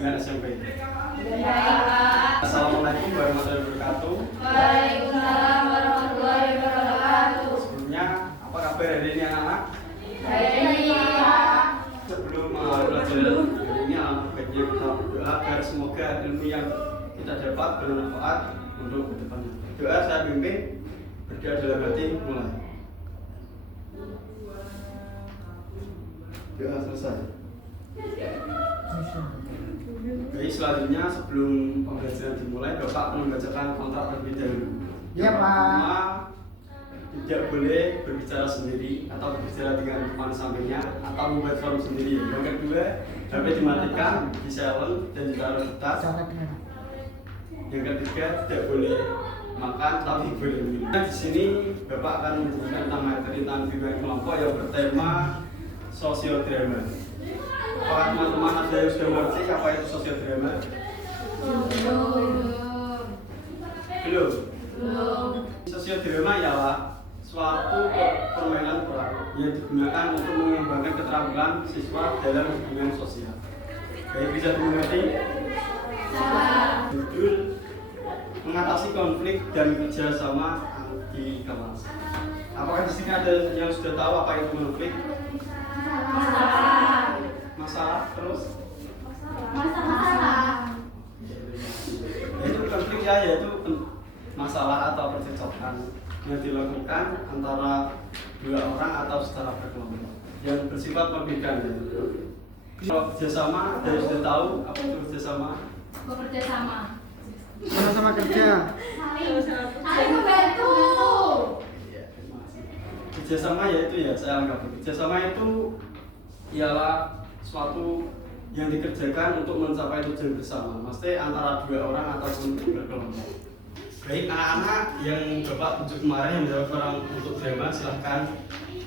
dengan SMP? Baik, Pak. Assalamualaikum warahmatullahi wabarakatuh. Waalaikumsalam warahmatullahi wabarakatuh. Sebelumnya, apa kabar hari ini anak-anak? Baik, Pak. Sebelum pelajaran hari ini, baiknya kita berdoa agar semoga ilmu yang kita dapat bermanfaat untuk kedepannya. Doa saya pimpin, berdoa dalam hati, mulai. Doa selesai. Baik, selanjutnya sebelum pembelajaran dimulai, Bapak membacakan kontrak terlebih dahulu. Iya, Pak. Pertama, tidak boleh berbicara sendiri atau berbicara dengan teman sampingnya atau membuat forum sendiri. Yang kedua, HP dimatikan, di silent dan ditaruh di tas. Yang ketiga, tidak boleh makan tapi boleh minum. Di sini Bapak akan menjelaskan tentang materi tentang bimbingan kelompok yang bertema sosiodrama. Apakah teman-teman ada yang sudah mengerti apa itu sosiodrama? Belum. Sosiodrama ialah suatu permainan peran yang digunakan untuk mengembangkan keterampilan siswa dalam hubungan sosial. Baik, bisa dimengerti? Judul mengatasi konflik dan kerjasama di kelas. Apakah di sini ada yang sudah tahu apa itu konflik? Masalah terus? Yaitu konflik ya, yaitu masalah atau percekcokan yang dilakukan antara dua orang atau secara berkelompok yang bersifat perbedaan. Kalau kerjasama, dari sudah tahu apa itu kerjasama? Bekerja sama. Sama-sama kerja. Saling membantu. Kerjasama yaitu ya saya anggap kerjasama itu ialah suatu yang dikerjakan untuk mencapai tujuan bersama. Maksudnya antara dua orang ataupun berkelompok. Baik, anak-anak yang Bapak tunjuk kemarin yang menjawab orang untuk drama, silahkan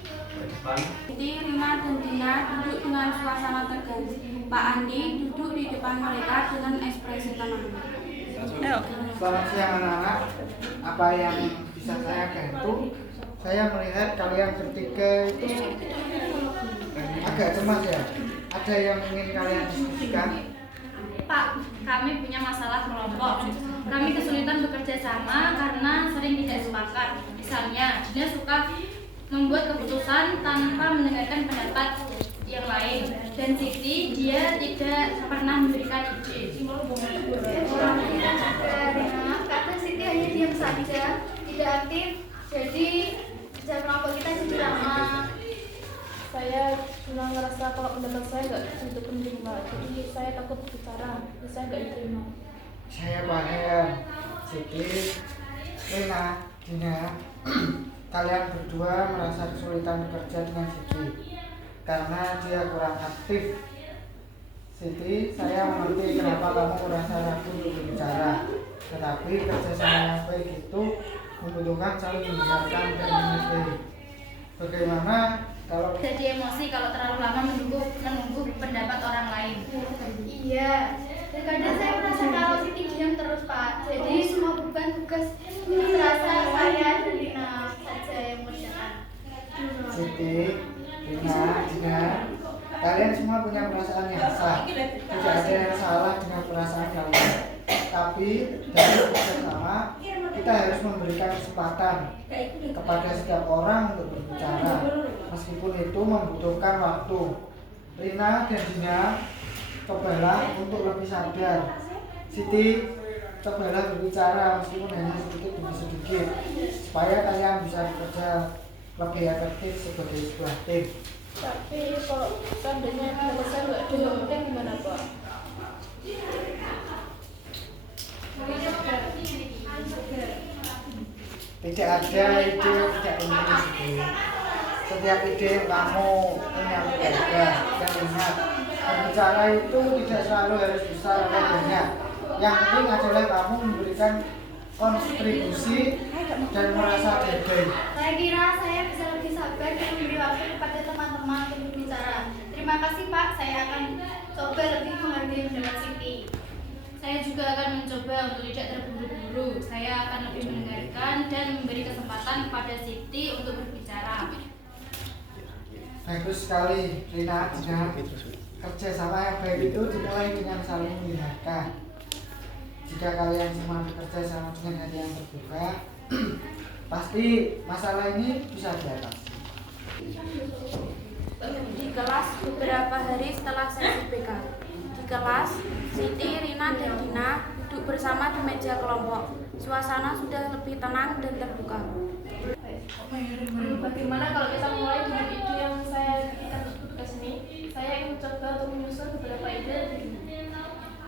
ke depan. Siti, Rima, dan Dina duduk dengan suasana tegang. Pak Andi duduk di depan mereka dengan ekspresi tenang. Selamat siang anak-anak. Apa yang bisa saya bantu? Saya melihat kalian bertiga itu agak cemas ya. Ada yang ingin kalian diskusikan? Pak, kami punya masalah kelompok. Kami kesulitan bekerja sama karena sering tidak sepakat. Misalnya, dia suka membuat keputusan tanpa mendengarkan pendapat yang lain. Dan Siti, dia tidak pernah memberikan ide. Karena Siti hanya diam saja, tidak aktif. Jadi kerja kelompok kita jadi lama. Saya cuma ngerasa kalau pendapat saya nggak begitu penting, Mbak. Jadi saya takut bicara, jadi saya nggak diterima. Saya paham. Siti, Rina, Dina, kalian berdua merasa kesulitan bekerja dengan Siti karena dia kurang aktif. Siti, saya mengerti kenapa kamu merasa ragu untuk berbicara. Tetapi kerjasama yang baik itu membutuhkan saling mendengarkan dan menghargai. Bagaimana kalau Jadi emosi kalau terlalu lama menunggu pendapat orang lain. Iya, terkadang saya merasa kalau Siti diam terus, Pak. Jadi semua beban tugas terasa saya dan Rina saja yang mengerjakan. Siti, Rina, Dina, kalian semua punya perasaan yang sah. Tidak ada yang salah dengan perasaan kalian. Tapi dari bersama kita harus memberikan kesempatan kepada setiap orang untuk berbicara, meskipun itu membutuhkan waktu. Rina dan Dina, cobalah untuk lebih sadar. Siti, cobalah berbicara meskipun hanya sedikit demi sedikit, supaya kalian bisa bekerja lebih efektif sebagai sebuah tim. Tapi kalau seandainya pendapat saya nggak didengarkan gimana, Pak? Tidak ada ide tidak penting Siti. Setiap ide yang kamu punya berharga. Dan ingat, berbicara itu tidak selalu harus besar atau banyak. Yang penting adalah kamu memberikan kontribusi dan merasa dihargai. Saya kira saya bisa lebih sabar dan memberi waktu kepada teman-teman untuk berbicara. Terima kasih, Pak. Saya akan coba lebih menghargai pendapat Siti. Saya juga akan mencoba untuk tidak terburu-buru. Saya akan lebih mendengarkan dan memberi kesempatan kepada Siti untuk berbicara. Bagus sekali, Rina, Dina. kerjasama yang baik itu dimulai dengan saling mendengarkan. Jika kalian semua bekerja sama dengan hati yang terbuka, pasti masalah ini bisa diatasi. Di kelas beberapa hari setelah sesi BK. Di kelas, Siti, Rina, dan Dina duduk bersama di meja kelompok. Suasana sudah lebih tenang dan terbuka. Bagaimana kalau kita mulai dengan ide yang saya pikirkan untuk tugas ini? Saya ingin mencoba untuk menyusun beberapa ide.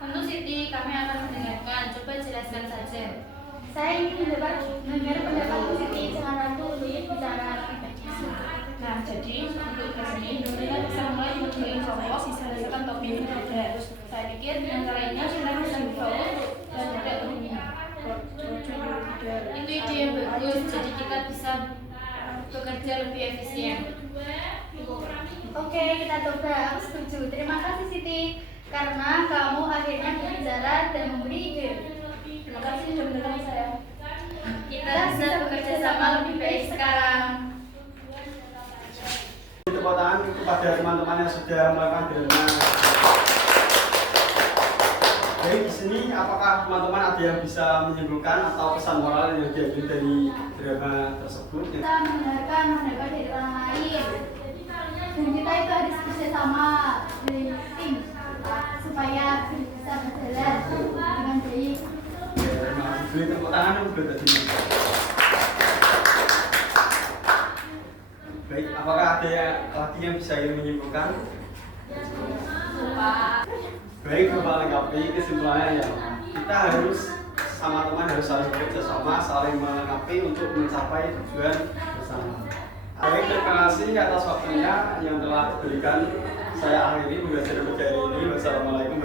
Untuk Siti, kami akan mendengarkan. Coba jelaskan saja. Saya ingin mendengar pendapat Bu Siti, jangan ragu untuk bicara. Nah, jadi untuk tugas ini kita bisa mulai dengan kelompok berdasarkan topik yang berbeda. Saya pikir dengan cara ini kita bisa bergaul dan tidak berminat. Itu ide yang bagus, jadi kita bisa bekerja lebih efisien. Oke, kita coba. Aku setuju. Terima kasih Siti, karena kamu akhirnya berbicara dan memberi ide. Terima kasih sudah mendengar saya. Kita bisa bekerja sama lebih baik sekarang. Tepuk tangan kepada teman-teman yang sudah melakukan drama. Baik, di sini apakah teman-teman ada yang bisa menyimpulkan atau pesan moral yang diambil dari drama tersebut? Kita mendengarkan dari orang lain, dan kita itu harus bersama di tim supaya bisa berjalan dengan baik. Terima kasih. Beri tepuk tangan untuk tadi. Baik, apakah ada lagi yang bisa menyimpulkan? Baik, Bapak lengkapi kesimpulannya ya. Kita harus sama teman harus saling bekerja sama, saling melengkapi untuk mencapai tujuan bersama. Baik, terima kasih atas waktunya yang telah diberikan. Saya akhiri pembelajaran hari ini. Wassalamualaikum